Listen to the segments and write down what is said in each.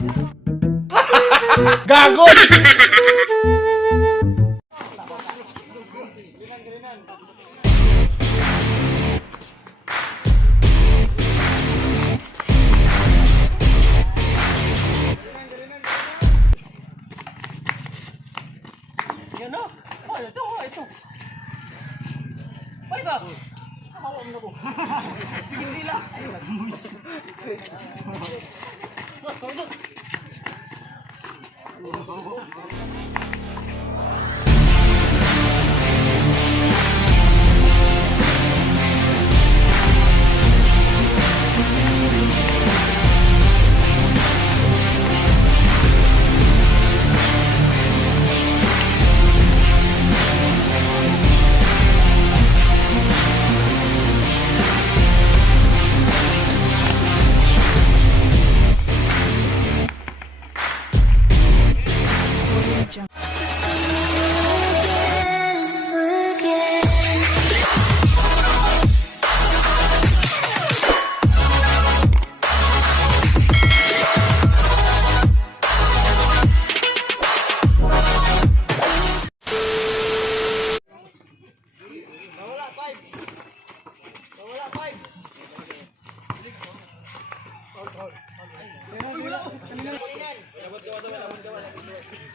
Gago! Yan o. Oh, ito. Ay ka. Nakawag na ko. Sige, hindi lang. Ayun, nag-moist.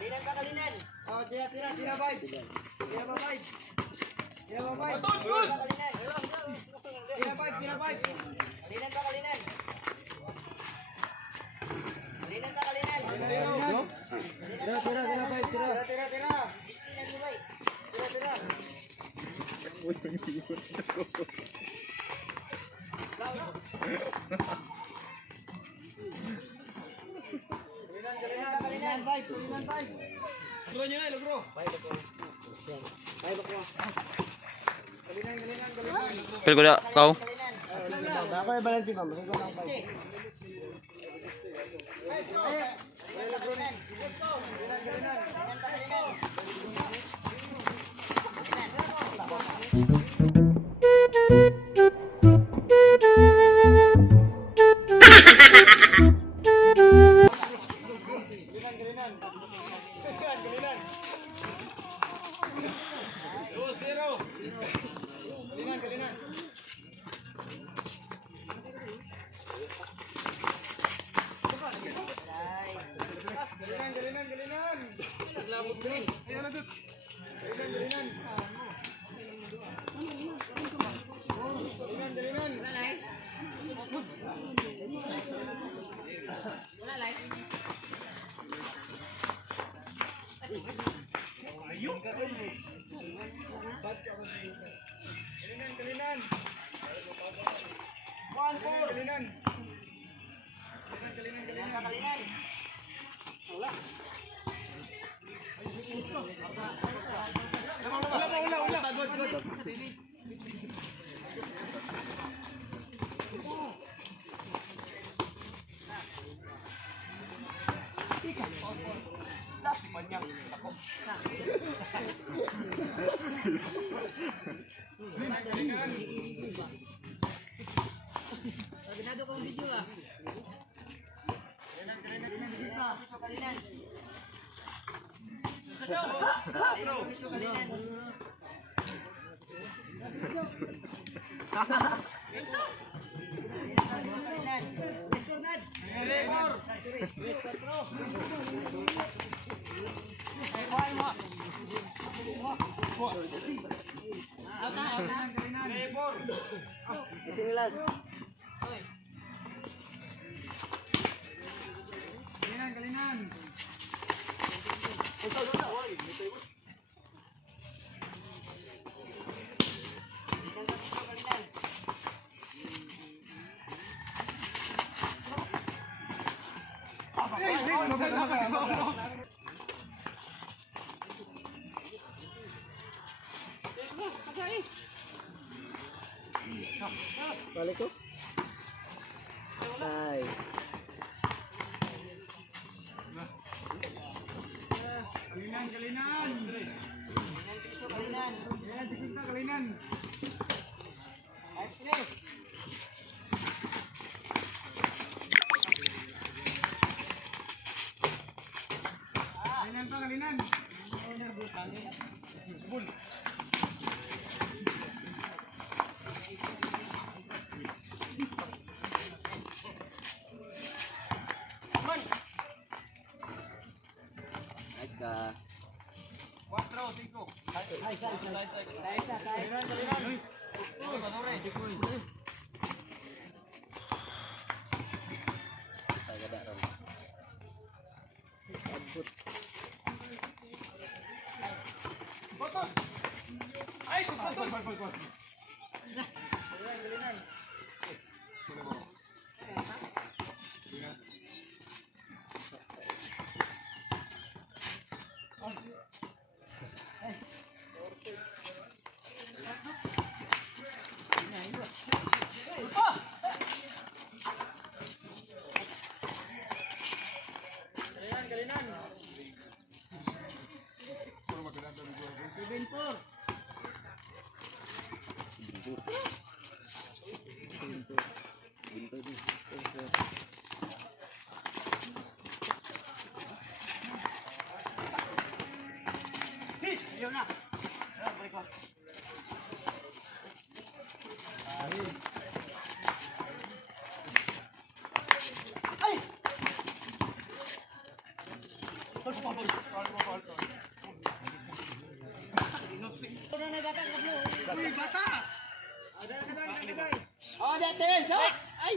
Kalinan pa, kalinan. Oh, tira, vibe. Tira pa, vibe. Tira pa, vibe. Tira, vibe. Kalinan pa, kalinan. Kalinan pa, kalinan. Tira, vibe, tira. Istinan mo, vibe. Tira. Kalinan, vibe. Lugro nyo na, lugro. Vibe ako. Kalinan. Pero ko na, kau. Ako ay balansi pa. Masig ko lang vibe. Kalinan. Naglabot din. Ayan na dut. Kalinan. Wala light. Ayun. Kalinan. 1-4. Kalinan. Wala. Good. Banyak ako. Binado ko ang video ah. Kalinan. Isinilas. Kalinan. Balik ko. Ay. Kalinan. Kalinan. Ay, Oh, dati rin, so. Ay.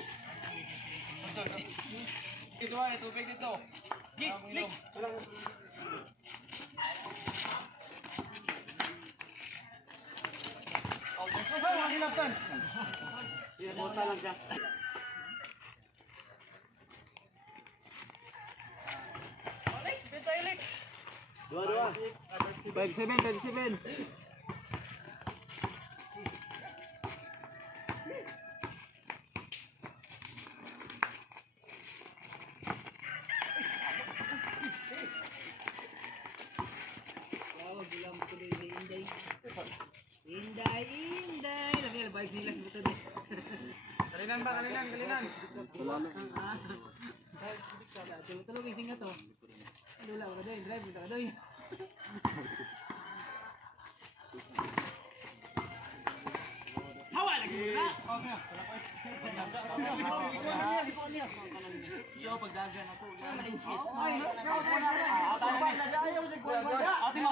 Dito ay tubig dito. Lik. Dua. 27. Inday. Lami ang bike nila sa buto din. Kalinan ba? Kalinan. Tulog ising na to. Lula ko doy, drive dito doy. Hawa lagi na. Yo pagdagan na to. Ay, ayaw sa kuya. Ate mo.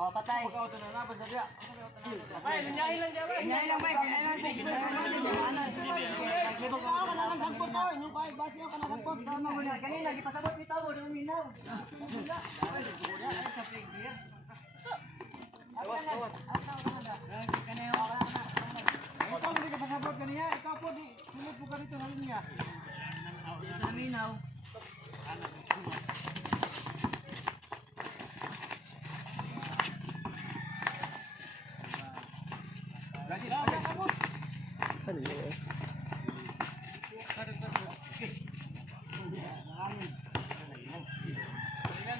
Oh, patay. Ay, linyahin lang diyan. Linyahin lang, Mike. Kanina, gipasabot ni Tao, di uminaw. Ikaw hindi ka pasabot kaniya. Ikaw po, sunod po ka dito sa linya. Sa minaw.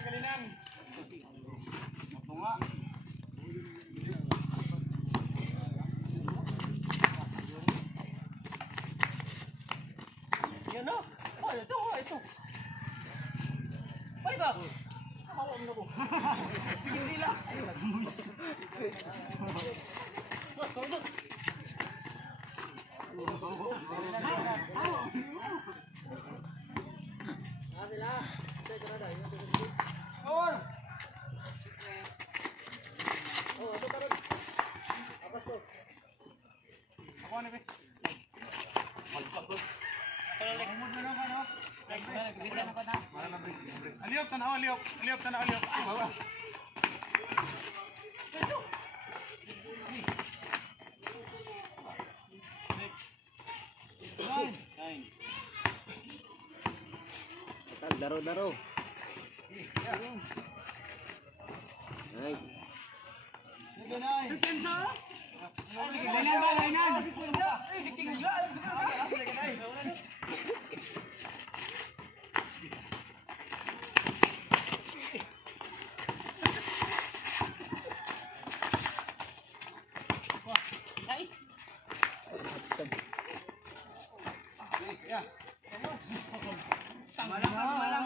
Kalinan. Tunga. Yan no? Oh, ito. Ay ka. Hawa mo na ko. Sige nila. Aliok tanah. Bawa. Daro. Nice. Sige na.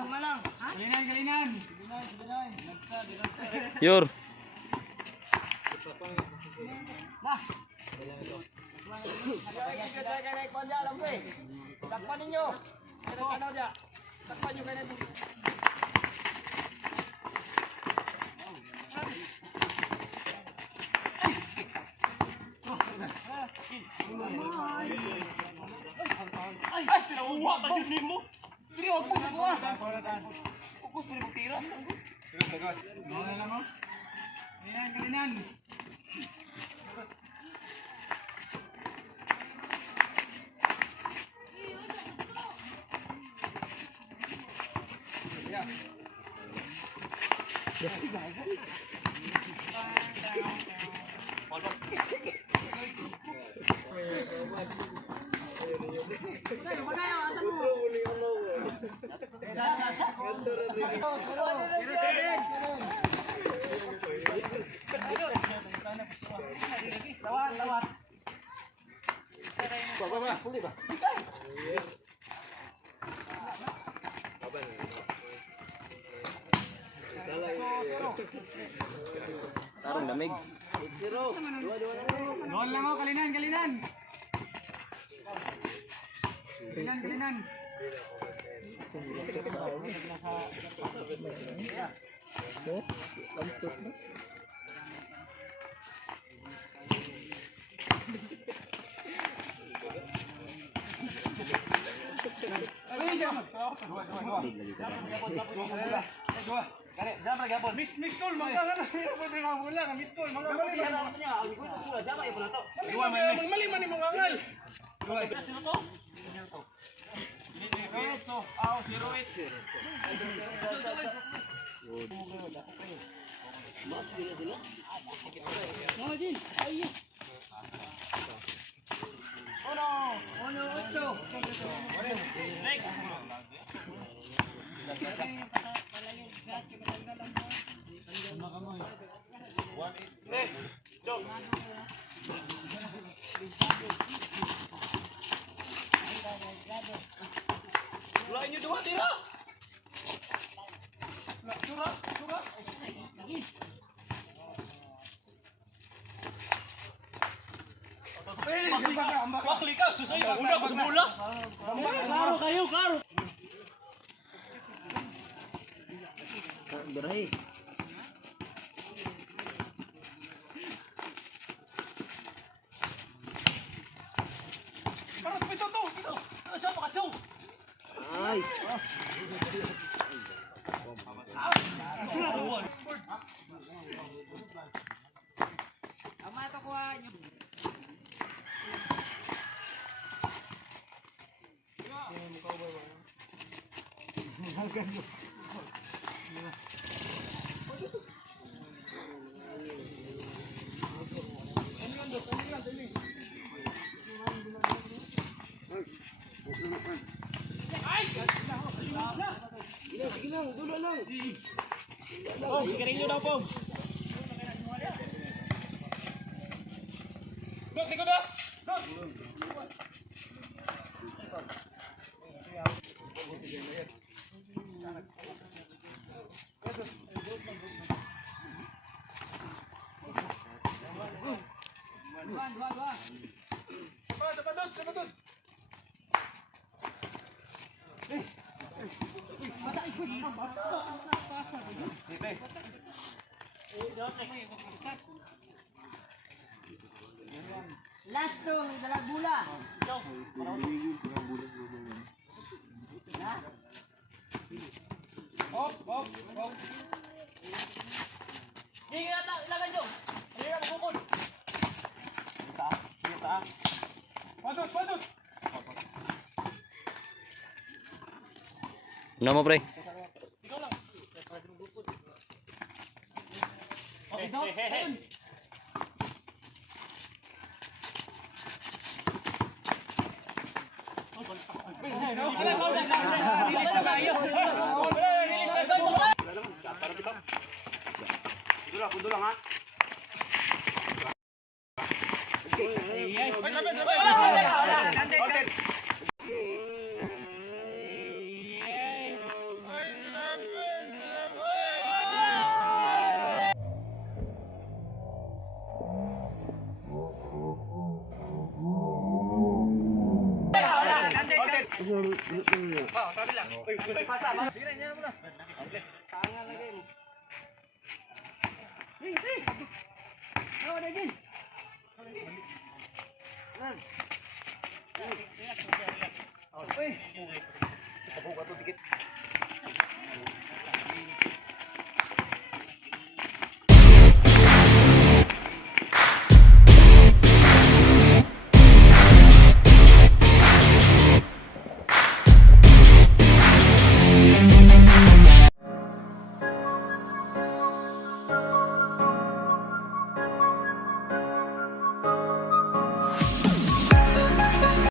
Malang. Galinan. Yor. Takpan ninyo. Takpan nyo kayo. Mga lang mo. Kalinan. Tarong lamig. Doon lang mo, kalinan. Kalinan. Miss call, mali mo ngangal. Bakli ka, susay ka una ko sa mula. Klaro kayo, klaro. Berahi. Ito. Siapa kacau? Nice. Sige lang, dulo lang. Oh, giring nyo daw po. Dok, likod na. Dok. Sapadot. Last to, dalag bula. Op. Hindi na ilagan nyo. Hindi na mabukod. Isa. Padot. Ano mo, pre? Ikaw lang. Okay, Dok. Kundo lang ha.